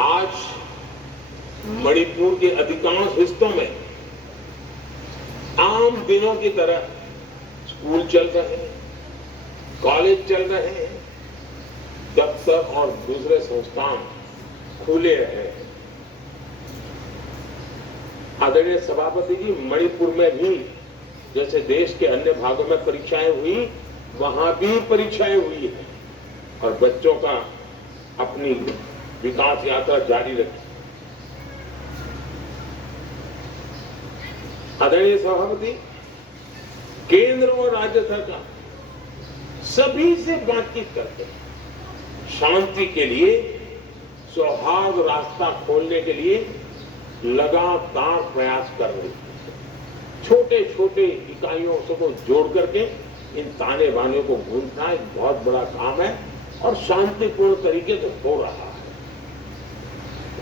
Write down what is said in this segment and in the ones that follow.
आज मणिपुर के अधिकांश हिस्सों में आम दिनों की तरह स्कूल चल रहे हैं, कॉलेज चल रहे हैं, दफ्तर और दूसरे संस्थान खुले हैं। आदरणीय सभापति जी, मणिपुर में भी जैसे देश के अन्य भागों में परीक्षाएं हुई, वहां भी परीक्षाएं हुई है और बच्चों का अपनी विकास यात्रा जारी रखी। आदरणीय सभापति, केंद्र और राज्य सरकार सभी से बातचीत करके शांति के लिए, सौहार्द रास्ता खोलने के लिए लगातार प्रयास कर रही है। छोटे छोटे इकाइयों को जोड़ करके इन ताने बाने को गूंथना एक बहुत बड़ा काम है और शांतिपूर्ण तरीके से हो रहा है।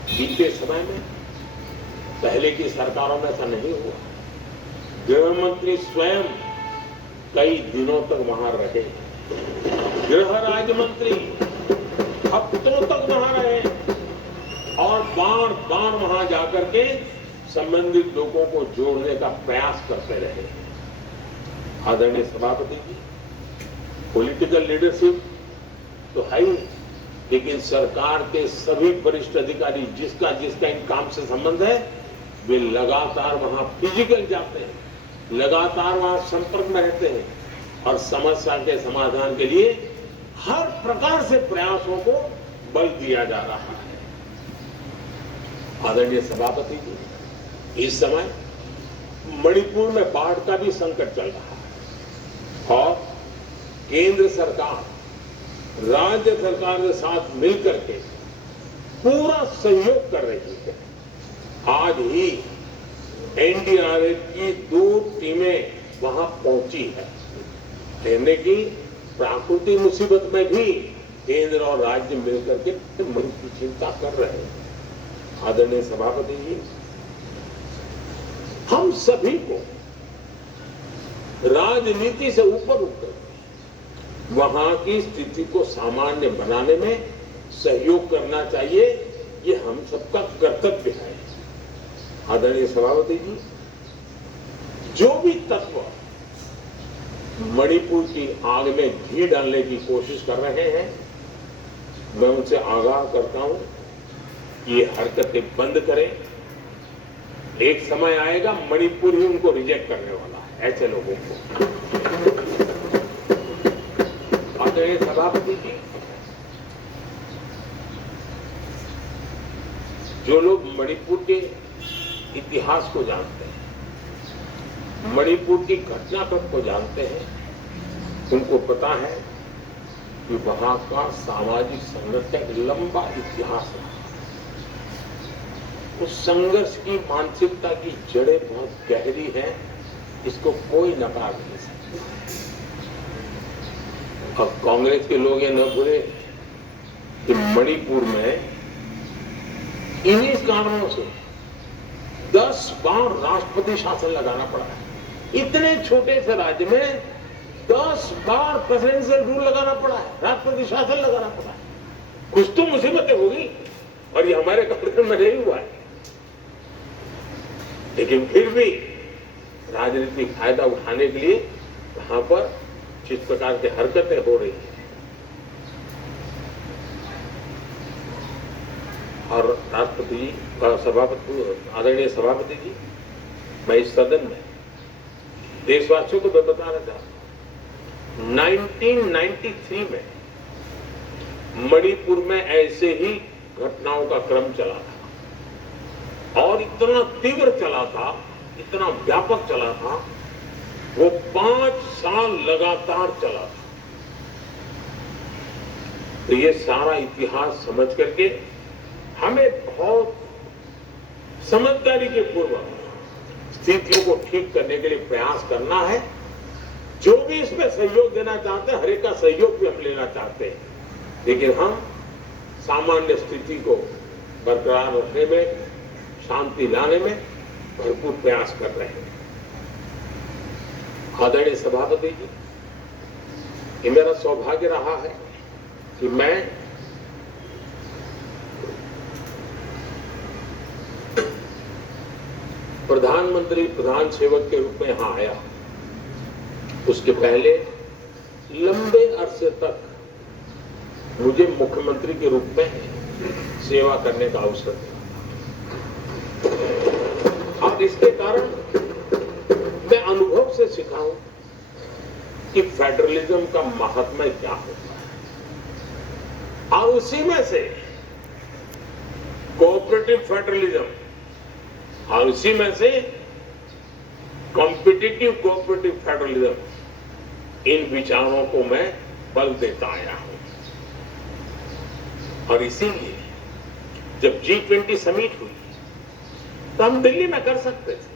बीते समय में पहले की सरकारों में ऐसा नहीं हुआ। गृह मंत्री स्वयं कई दिनों तक वहां रहे, गृह राज्य मंत्री हफ्तों तक वहां रहे और बार बार वहां जाकर के संबंधित लोगों को जोड़ने का प्रयास करते रहे। आदरणीय सभापति जी, पॉलिटिकल लीडरशिप तो है ही, लेकिन सरकार के सभी वरिष्ठ अधिकारी जिसका जिसका इन काम से संबंध है, वे लगातार वहां फिजिकल जाते हैं, लगातार वहां संपर्क में रहते हैं और समस्या के समाधान के लिए हर प्रकार से प्रयासों को बल दिया जा रहा है। आदरणीय सभापति जी, इस समय मणिपुर में बाढ़ का भी संकट चल रहा है और केंद्र सरकार राज्य सरकार के साथ मिलकर के पूरा सहयोग कर रही है। आज ही एनडीआरएफ की 2 टीमें वहां पहुंची है। कहने की प्राकृतिक मुसीबत में भी केंद्र और राज्य मिलकर के मणिपुर की चिंता कर रहे हैं। आदरणीय सभापति जी, हम सभी को राजनीति से ऊपर उठकर वहां की स्थिति को सामान्य बनाने में सहयोग करना चाहिए। ये हम सबका कर्तव्य है। आदरणीय सभापति जी, जो भी तत्व मणिपुर की आग में घी डालने की कोशिश कर रहे हैं, मैं उनसे आगाह करता हूं कि ये हरकतें बंद करें। एक समय आएगा मणिपुर ही उनको रिजेक्ट करने वाला है, ऐसे लोगों को। आदरणीय सभापति जी, जो लोग मणिपुर के इतिहास को जानते हैं, मणिपुर की घटनाक्रम को जानते हैं, उनको पता है कि वहां का सामाजिक संघर्ष का एक लंबा इतिहास है। उस संघर्ष की मानसिकता की जड़ें बहुत गहरी हैं, इसको कोई नकार नहीं सकता। अब कांग्रेस के लोग ये न भूले कि मणिपुर में इन्हीं कारणों से 10 बार राष्ट्रपति शासन लगाना पड़ा है। इतने छोटे से राज्य में 10 बार प्रेसिडेंशियल रूल लगाना पड़ा है, राष्ट्रपति शासन लगाना पड़ा है। कुछ तो मुसीबतें होगी और ये हमारे कार्यक्रम में नहीं हुआ है, लेकिन फिर भी राजनीतिक फायदा उठाने के लिए वहां पर जिस प्रकार की हरकतें हो रही हैं और राष्ट्रपति जी, आदरणीय सभापति जी, मैं इस सदन में देशवासियों को बताना चाहता हूं, 1993 में मणिपुर में ऐसे ही घटनाओं का क्रम चला था और इतना तीव्र चला था, इतना व्यापक चला था, वो 5 साल लगातार चला था। तो ये सारा इतिहास समझ करके हमें बहुत समझदारी के पूर्वक स्थितियों को ठीक करने के लिए प्रयास करना है। जो भी इसमें सहयोग देना चाहते हैं, हर एक का सहयोग भी हम लेना चाहते हैं, लेकिन हम सामान्य स्थिति को बरकरार रखने में, शांति लाने में भरपूर प्रयास कर रहे हैं। आदरणीय सभापति जी, ये मेरा सौभाग्य रहा है कि मैं प्रधानमंत्री प्रधान सेवक के रूप में यहां आया, उसके पहले लंबे अरसे तक मुझे मुख्यमंत्री के रूप में सेवा करने का अवसर मिला। और इसके कारण मैं अनुभव से सीखा हूं कि फेडरलिज्म का महात्म्य क्या होता है, और उसी में से कोऑपरेटिव फेडरलिज्म और उसी में से कॉम्पिटिटिव कोऑपरेटिव फेडरलिज्म, इन विचारों को मैं बल देता आया हूं। और इसीलिए जब G20 समिट हुई तो हम दिल्ली में कर सकते थे,